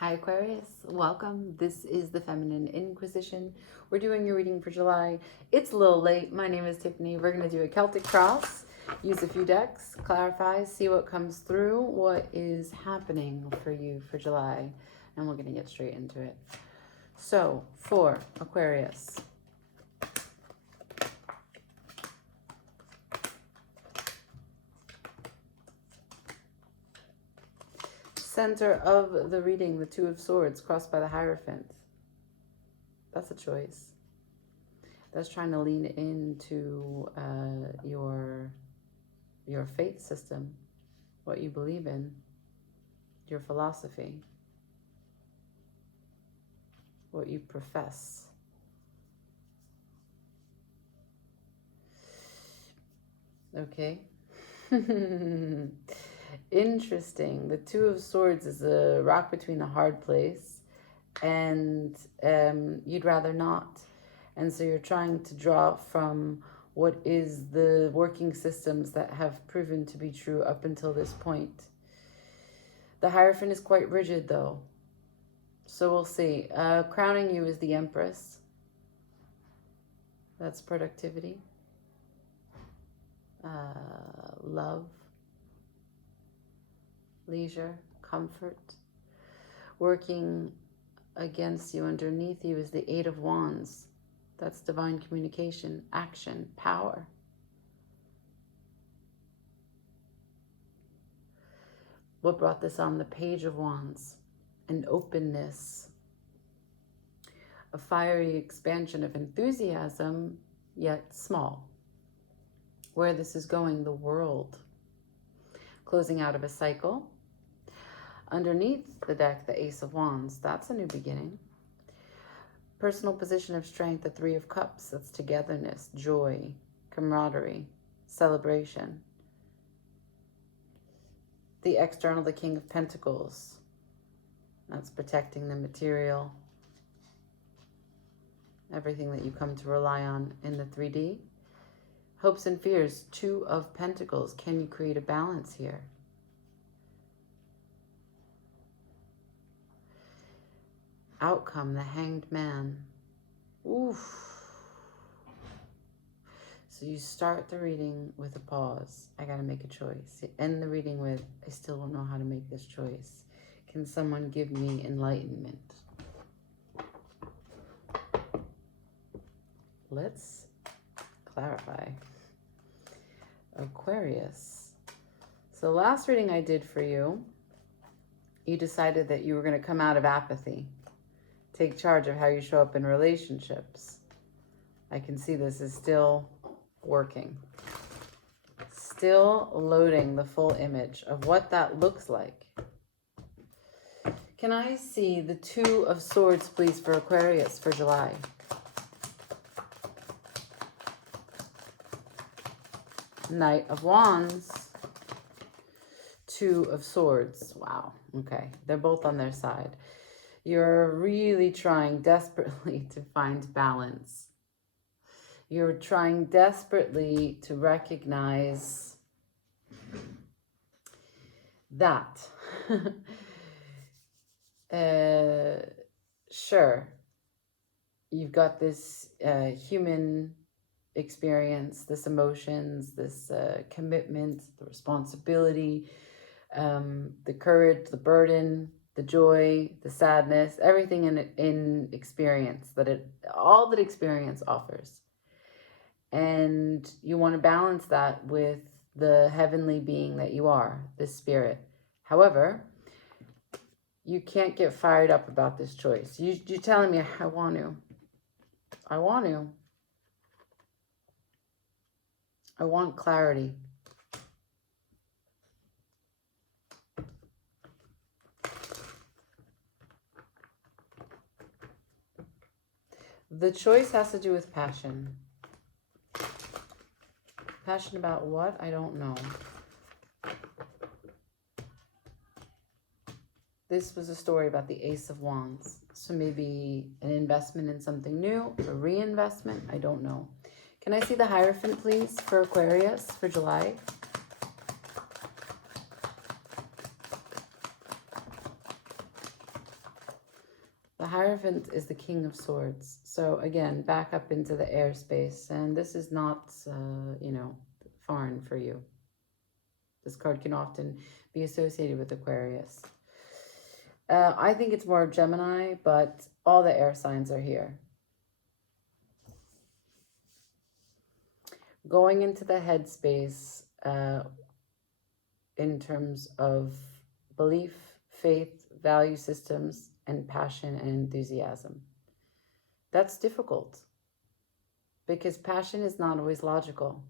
Hi Aquarius, welcome. This is the Feminine Inquisition. We're doing your reading for July. It's a little late. My name is Tiffany. We're going to do a Celtic cross, use a few decks, clarify, see what comes through, what is happening for you for July, and we're going to get straight into it. So, for Aquarius, center of the reading, the Two of Swords crossed by the Hierophant. That's a choice. That's trying to lean into your faith system, what you believe in, your philosophy, what you profess. Okay. Interesting. The Two of Swords is a rock between a hard place and you'd rather not. And so you're trying to draw from what is the working systems that have proven to be true up until this point. The Hierophant is quite rigid though. So we'll see. Crowning you is the Empress. That's productivity. Love. Leisure. Comfort. Working against you, underneath you, is the Eight of Wands. That's divine communication, action, power. What brought this on? The Page of Wands. An openness. A fiery expansion of enthusiasm, yet small. Where this is going, the world. Closing out of a cycle. Underneath the deck, the Ace of Wands. That's a new beginning. Personal position of strength, the Three of Cups. That's togetherness, joy, camaraderie, celebration. The external, the King of Pentacles. That's protecting the material. Everything that you come to rely on in the 3D. Hopes and fears, Two of Pentacles. Can you create a balance here? Outcome, the Hanged Man. Oof. So you start the reading with a pause. I gotta make a choice. You end the reading with, I still don't know how to make this choice. Can someone give me enlightenment? Let's clarify. Aquarius. So last reading I did for you, you decided that you were going to come out of apathy. Take charge of how you show up in relationships. I can see this is still working. Still loading the full image of what that looks like. Can I see the Two of Swords, please, for Aquarius for July? Knight of Wands. Two of Swords. Wow. Okay. They're both on their side. You're really trying desperately to find balance. You're trying desperately to recognize that. Sure. You've got this human experience, this emotions, this commitment, the responsibility, the courage, the burden, the joy, the sadness, everything in experience, all that experience offers. And you want to balance that with the heavenly being that you are, this spirit. However, you can't get fired up about this choice. You're telling me, I want to. I want clarity. The choice has to do with passion. Passion about what? I don't know. This was a story about the Ace of Wands. So maybe an investment in something new, a reinvestment. I don't know. Can I see the Hierophant, please, for Aquarius for July? Hierophant is the King of Swords. So again, back up into the airspace. And this is not, you know, foreign for you. This card can often be associated with Aquarius. I think it's more Gemini, but all the air signs are here. Going into the headspace in terms of belief, faith, value systems, and passion and enthusiasm. That's difficult because passion is not always logical.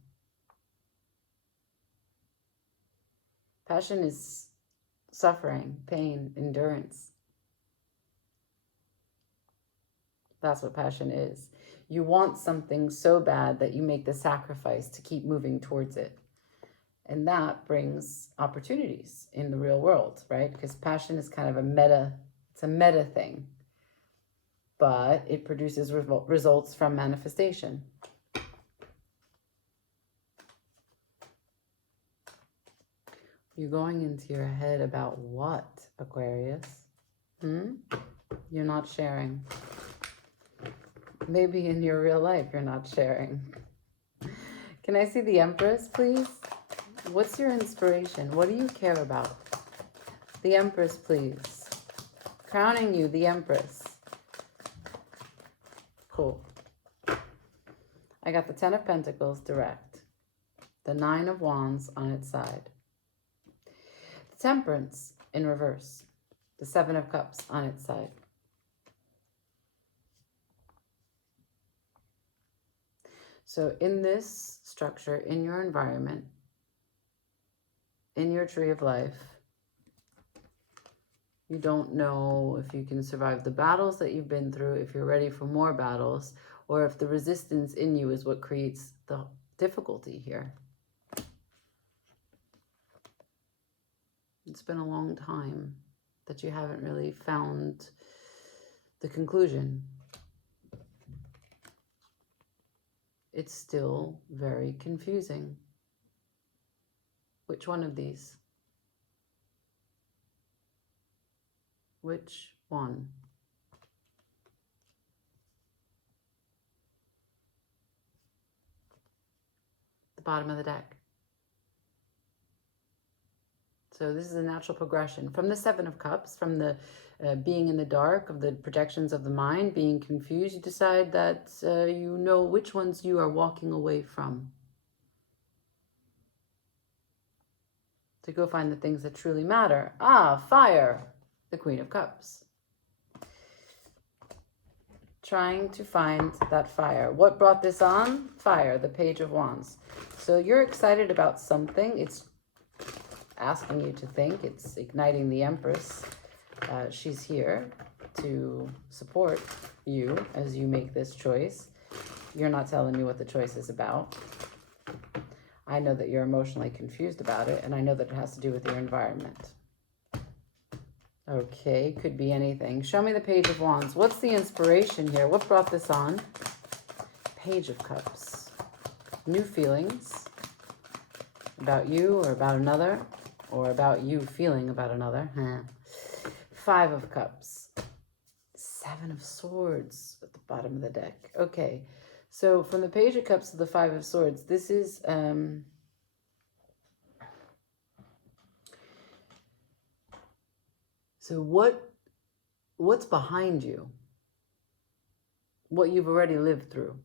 Passion is suffering, pain, endurance. That's what passion is. You want something so bad that you make the sacrifice to keep moving towards it. And that brings opportunities in the real world, right? Because passion is kind of it's a meta thing. But it produces results from manifestation. You're going into your head about what, Aquarius? You're not sharing. Maybe in your real life you're not sharing. Can I see the Empress, please? What's your inspiration? What do you care about? The Empress, please. Crowning you, the Empress. Cool. I got the 10 of Pentacles direct. The 9 of Wands on its side. The Temperance in reverse. The 7 of Cups on its side. So in this structure, in your environment, in your tree of life, you don't know if you can survive the battles that you've been through, if you're ready for more battles, or if the resistance in you is what creates the difficulty here. It's been a long time that you haven't really found the conclusion. It's still very confusing. Which one of these? Which one? The bottom of the deck. So this is a natural progression from the 7 of Cups, from the being in the dark, of the projections of the mind, being confused. You decide that you know which ones you are walking away from, to go find the things that truly matter. Fire, the Queen of Cups. Trying to find that fire. What brought this on? Fire, the Page of Wands. So you're excited about something. It's asking you to think. It's igniting the Empress. She's here to support you as you make this choice. You're not telling me what the choice is about. I know that you're emotionally confused about it, and I know that it has to do with your environment. Okay, could be anything. Show me the Page of Wands. What's the inspiration here? What brought this on? Page of Cups. New feelings about you or about another, or about you feeling about another. 5 of Cups. 7 of Swords at the bottom of the deck. Okay, so from the Page of Cups to the 5 of Swords, this is so what's behind you? What you've already lived through.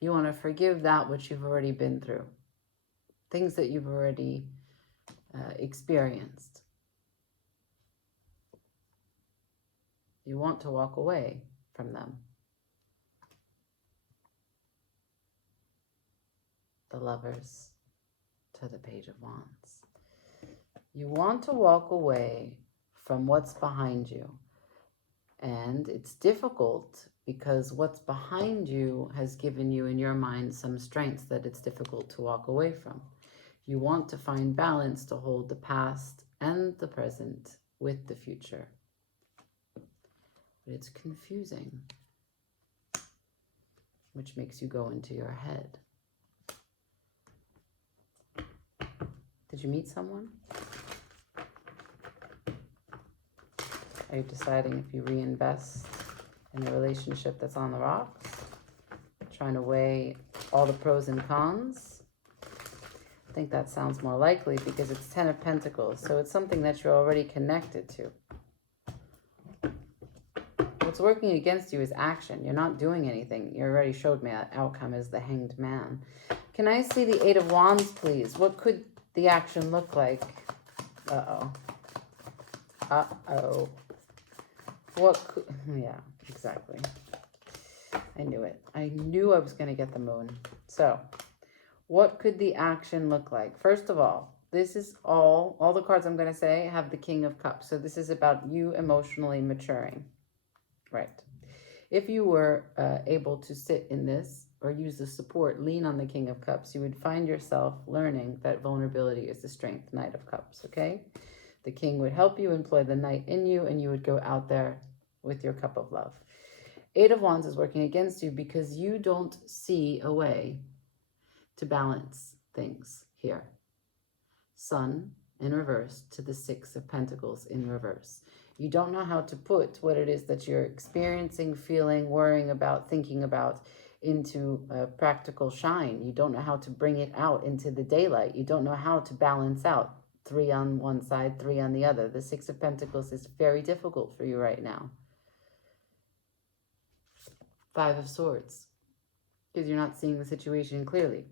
You want to forgive that which you've already been through. Things that you've already experienced. You want to walk away from them. The Lovers to the Page of Wands. You want to walk away from what's behind you. And it's difficult because what's behind you has given you in your mind some strengths that it's difficult to walk away from. You want to find balance to hold the past and the present with the future. But it's confusing, which makes you go into your head. Did you meet someone? Are you deciding if you reinvest in a relationship that's on the rocks? Trying to weigh all the pros and cons? I think that sounds more likely because it's 10 of Pentacles. So it's something that you're already connected to. What's working against you is action. You're not doing anything. You already showed me that outcome is the Hanged Man. Can I see the 8 of Wands, please? What could the action look like? Uh-oh. Uh-oh. What could... Yeah, exactly. I knew it. I knew I was going to get the moon. So, what could the action look like? First of all, this is all the cards I'm going to say have the King of Cups. So this is about you emotionally maturing. Right. If you were able to sit in this or use the support, lean on the King of Cups, you would find yourself learning that vulnerability is the strength, Knight of Cups, okay? The King would help you employ the Knight in you, and you would go out there with your cup of love. 8 of Wands is working against you because you don't see a way to balance things here. Sun in reverse to the 6 of Pentacles in reverse. You don't know how to put what it is that you're experiencing, feeling, worrying about, thinking about into a practical shine. You don't know how to bring it out into the daylight. You don't know how to balance out 3 on one side, 3 on the other. The 6 of Pentacles is very difficult for you right now. 5 of Swords, because you're not seeing the situation clearly.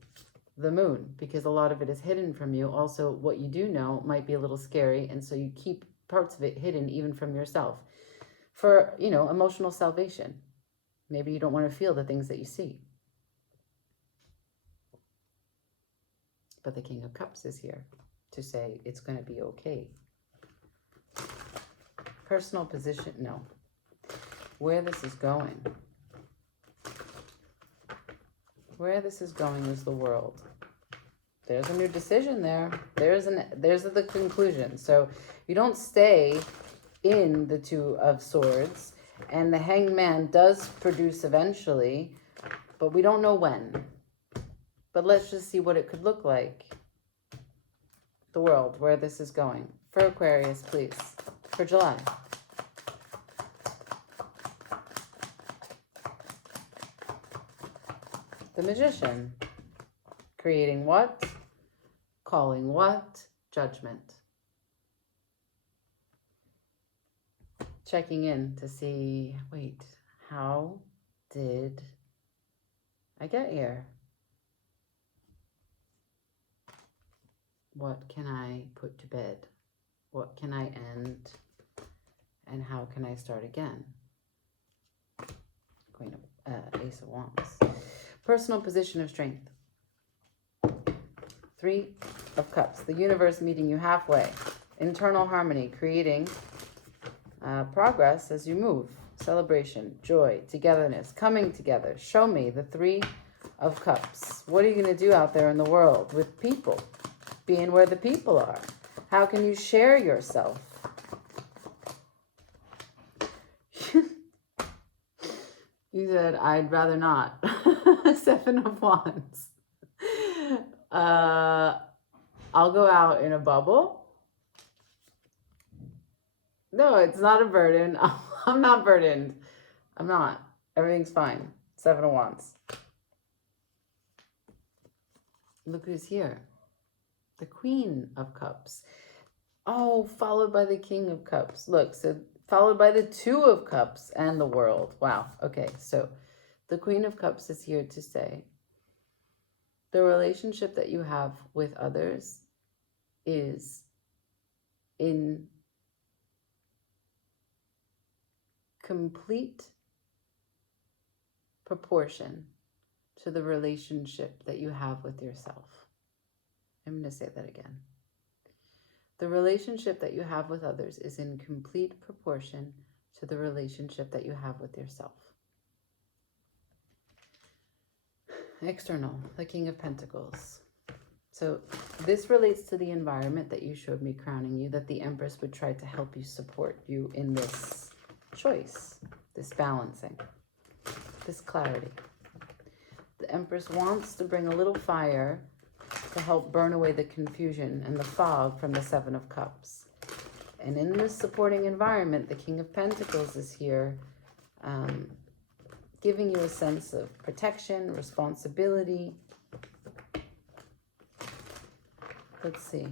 The Moon, because a lot of it is hidden from you. Also, what you do know might be a little scary, and so you keep parts of it hidden even from yourself for, you know, emotional salvation. Maybe you don't want to feel the things that you see. But the King of Cups is here to say it's going to be okay. Personal position, no. Where this is going. Where this is going is the World. There's a new decision there. There's the conclusion. So you don't stay in the 2 of Swords, and the Hanged Man does produce eventually, but we don't know when. But let's just see what it could look like. The World, where this is going. For Aquarius, please. For July. The Magician. Creating what? Calling what? Judgment. Checking in to see, wait, how did I get here? What can I put to bed? What can I end? And how can I start again? Ace of Wands. Personal position of strength. 3 of Cups. The universe meeting you halfway. Internal harmony, creating progress as you move. Celebration, joy, togetherness, coming together. Show me the 3 of Cups. What are you going to do out there in the world with people? Being where the people are. How can you share yourself? You said, I'd rather not. 7 of Wands. I'll go out in a bubble. No, it's not a burden. I'm not burdened. I'm not. Everything's fine. 7 of Wands. Look who's here. The Queen of Cups. Oh, followed by the King of Cups. Look, so followed by the 2 of Cups and the World. Wow. Okay, so the Queen of Cups is here to say the relationship that you have with others is in complete proportion to the relationship that you have with yourself. I'm going to say that again. The relationship that you have with others is in complete proportion to the relationship that you have with yourself. External, the King of Pentacles. So this relates to the environment that you showed me crowning you, that the Empress would try to help you, support you in this choice, this balancing, this clarity. The Empress wants to bring a little fire to help burn away the confusion and the fog from the 7 of Cups. And in this supporting environment, the King of Pentacles is here, giving you a sense of protection, responsibility. Let's see.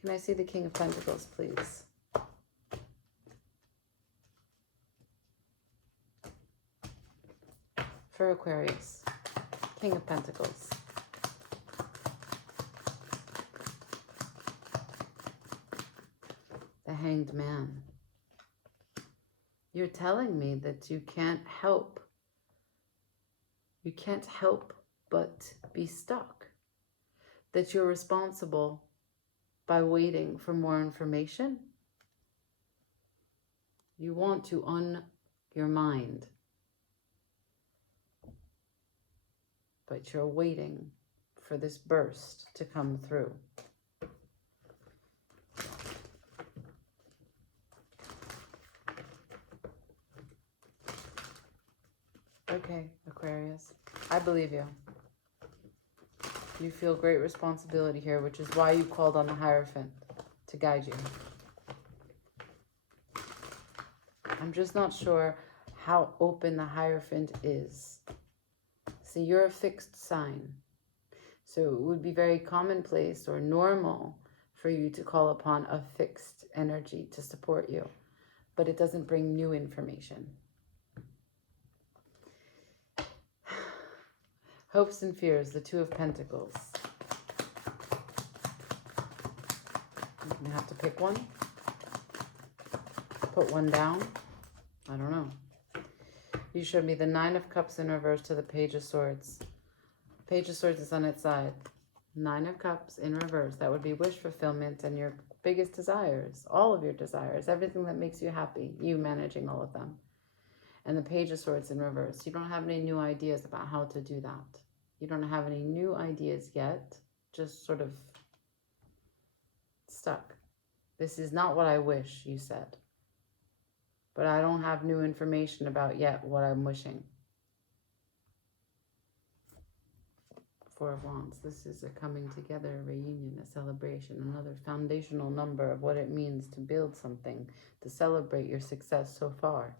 Can I see the King of Pentacles, please? For Aquarius, King of Pentacles. The Hanged Man. You're telling me that you can't help. You can't help but be stuck. That you're responsible by waiting for more information. You want to your mind. But you're waiting for this burst to come through. Okay, Aquarius, I believe you. You feel great responsibility here, which is why you called on the Hierophant to guide you. I'm just not sure how open the Hierophant is. See, you're a fixed sign. So it would be very commonplace or normal for you to call upon a fixed energy to support you. But it doesn't bring new information. Hopes and fears, the Two of Pentacles. You're going to have to pick one. Put one down. I don't know. You showed me the Nine of Cups in reverse to the Page of Swords. Page of Swords is on its side. Nine of Cups in reverse. That would be wish fulfillment and your biggest desires. All of your desires. Everything that makes you happy. You managing all of them. And the Page of Swords in reverse. You don't have any new ideas about how to do that. You don't have any new ideas yet. Just sort of stuck. This is not what I wish, you said. But I don't have new information about yet what I'm wishing. Four of Wands. This is a coming together, a reunion, a celebration, another foundational number of what it means to build something, to celebrate your success so far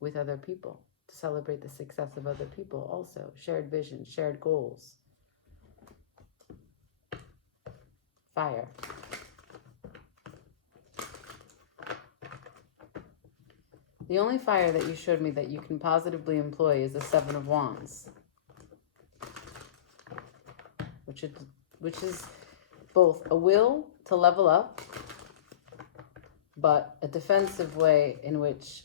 with other people, to celebrate the success of other people also. Shared vision, shared goals. Fire. The only fire that you showed me that you can positively employ is the Seven of Wands. Which is both a will to level up, but a defensive way in which,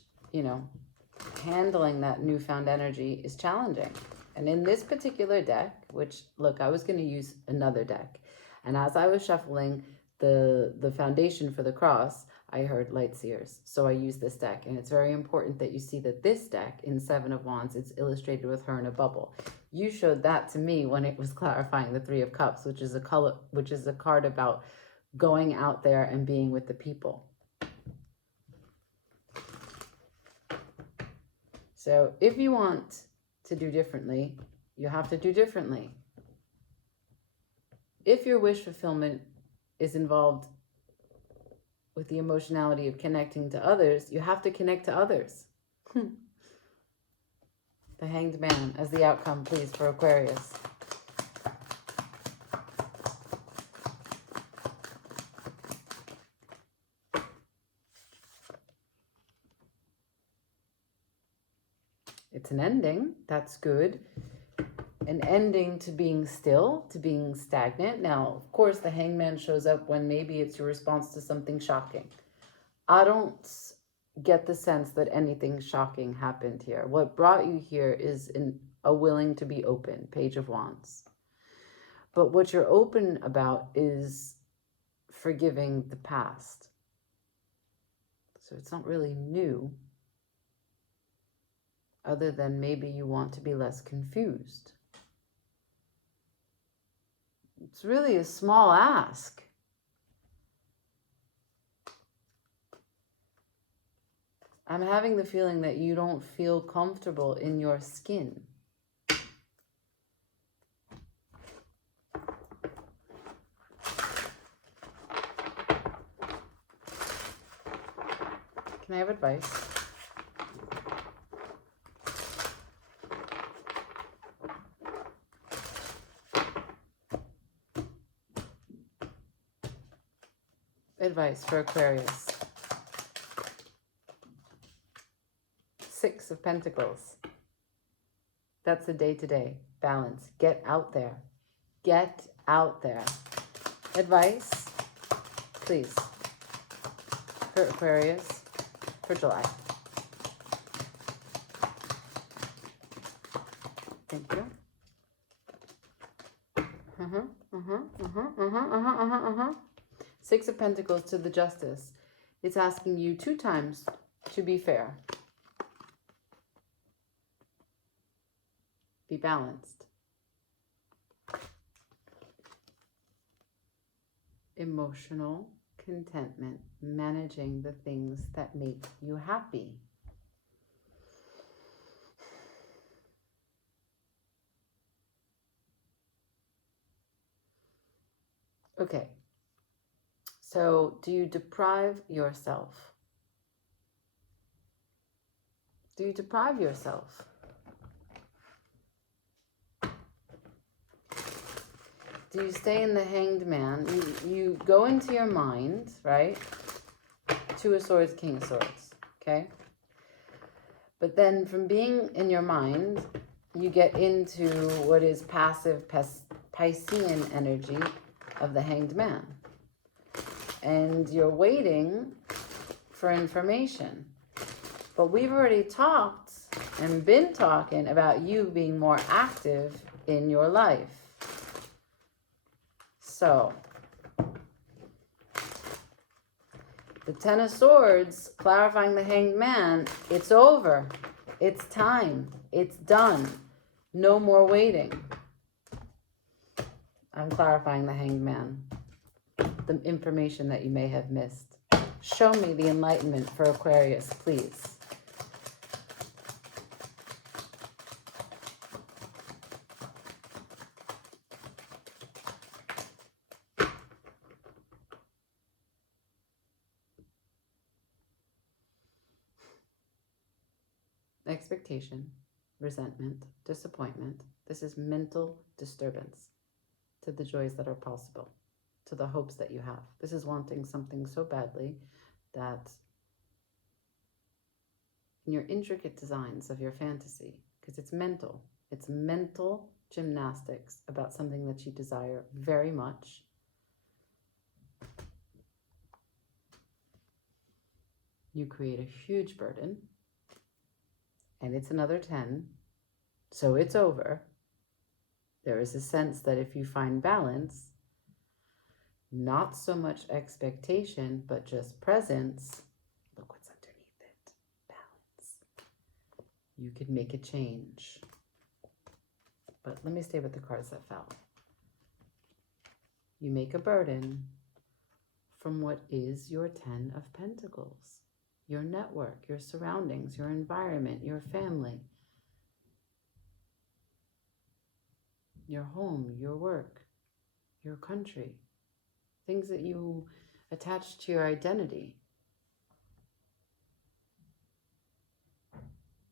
handling that newfound energy is challenging. And in this particular deck, which, look, I was going to use another deck. And as I was shuffling the foundation for the cross, I heard Light Seers. So I used this deck. And it's very important that you see that this deck in Seven of Wands, it's illustrated with her in a bubble. You showed that to me when it was clarifying the Three of Cups, which is a card about going out there and being with the people. So if you want to do differently, you have to do differently. If your wish fulfillment is involved with the emotionality of connecting to others, you have to connect to others. The Hanged Man as the outcome, please, for Aquarius. It's an ending. That's good. An ending to being still, to being stagnant. Now, of course, the Hangman shows up when maybe it's your response to something shocking. I don't get the sense that anything shocking happened here. What brought you here is a willing to be open, Page of Wands. But what you're open about is forgiving the past. So it's not really new, other than maybe you want to be less confused. It's really a small ask. I'm having the feeling that you don't feel comfortable in your skin. Can I have advice? Advice for Aquarius. 6 of Pentacles. That's the day-to-day balance. Get out there. Get out there. Advice, please, for Aquarius for July. Thank you. 6 of Pentacles to the Justice. It's asking you 2 times to be fair. Be balanced. Emotional contentment, managing the things that make you happy. Okay. So, do you deprive yourself? Do you deprive yourself? Do you stay in the Hanged Man? You go into your mind, right? 2 of Swords, King of Swords, okay? But then from being in your mind, you get into what is passive Piscean energy of the Hanged Man. And you're waiting for information. But we've already talked and been talking about you being more active in your life. So, the 10 of Swords, clarifying the Hanged Man, it's over. It's time. It's done. No more waiting. I'm clarifying the Hanged Man. The information that you may have missed. Show me the enlightenment for Aquarius, please. Expectation, resentment, disappointment. This is mental disturbance to the joys that are possible, to the hopes that you have. This is wanting something so badly that in your intricate designs of your fantasy, because it's mental gymnastics about something that you desire very much. You create a huge burden. And it's another 10, so it's over. There is a sense that if you find balance, not so much expectation, but just presence, look what's underneath it, balance. You could make a change. But let me stay with the cards that fell. You make a burden from what is your 10 of Pentacles. Your network, your surroundings, your environment, your family, your home, your work, your country, things that you attach to your identity.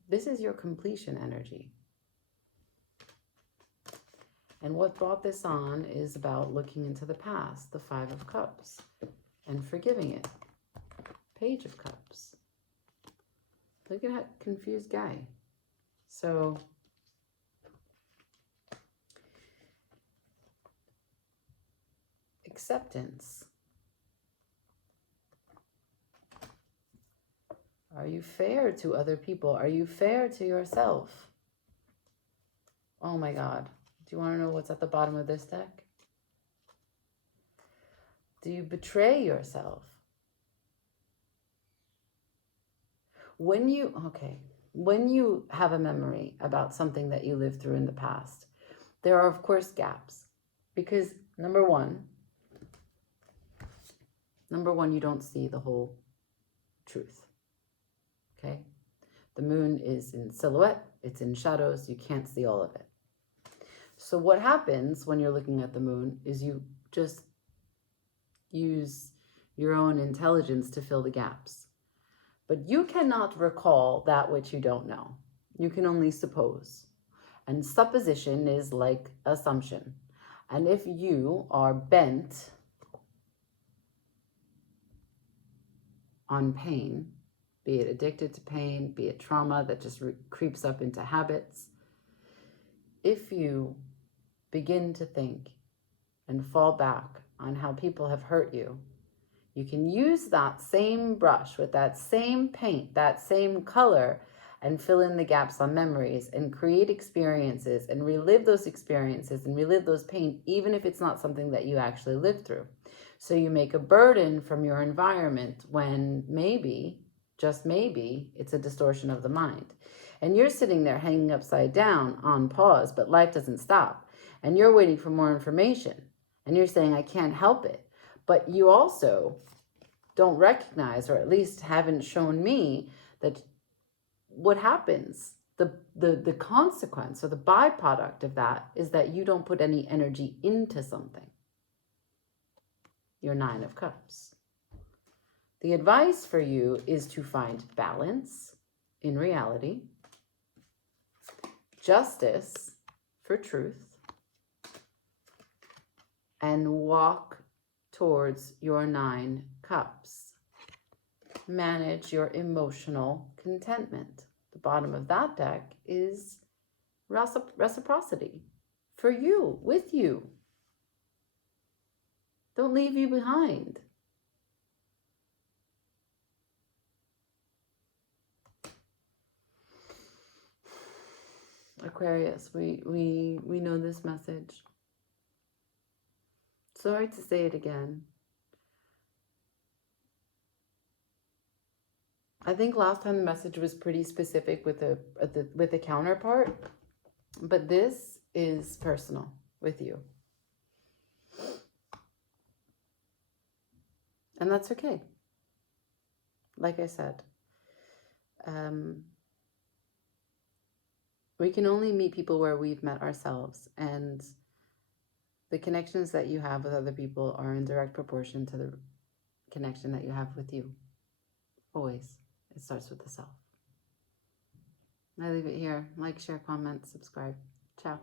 This is your completion energy. And what brought this on is about looking into the past, the 5 of Cups, and forgiving it. Page of Cups. Look at that confused guy. So, acceptance. Are you fair to other people? Are you fair to yourself? Oh my God. Do you want to know what's at the bottom of this deck? Do you betray yourself? When you have a memory about something that you lived through in the past, there are, of course, gaps. Because, number one, you don't see the whole truth. Okay? The moon is in silhouette, it's in shadows, you can't see all of it. So what happens when you're looking at the moon is you just use your own intelligence to fill the gaps. But you cannot recall that which you don't know. You can only suppose. And supposition is like assumption. And if you are bent on pain, be it addicted to pain, be it trauma that just creeps up into habits, if you begin to think and fall back on how people have hurt you, you can use that same brush with that same paint, that same color, and fill in the gaps on memories and create experiences and relive those experiences and relive those pain, even if it's not something that you actually lived through. So you make a burden from your environment when maybe, just maybe, it's a distortion of the mind. And you're sitting there hanging upside down on pause, but life doesn't stop. And you're waiting for more information. And you're saying, I can't help it. But you also don't recognize, or at least haven't shown me, that what happens, the consequence or the byproduct of that is that you don't put any energy into something. Your 9 of Cups. The advice for you is to find balance in reality, justice for truth, and walk towards your 9 cups. Manage your emotional contentment. The bottom of that deck is reciprocity for you, with you. Don't leave you behind. Aquarius, we know this message. Sorry to say it again. I think last time the message was pretty specific with a counterpart, but this is personal with you. And that's okay. Like I said, we can only meet people where we've met ourselves, and the connections that you have with other people are in direct proportion to the connection that you have with you. Always. It starts with the self. I leave it here. Like, share, comment, subscribe. Ciao.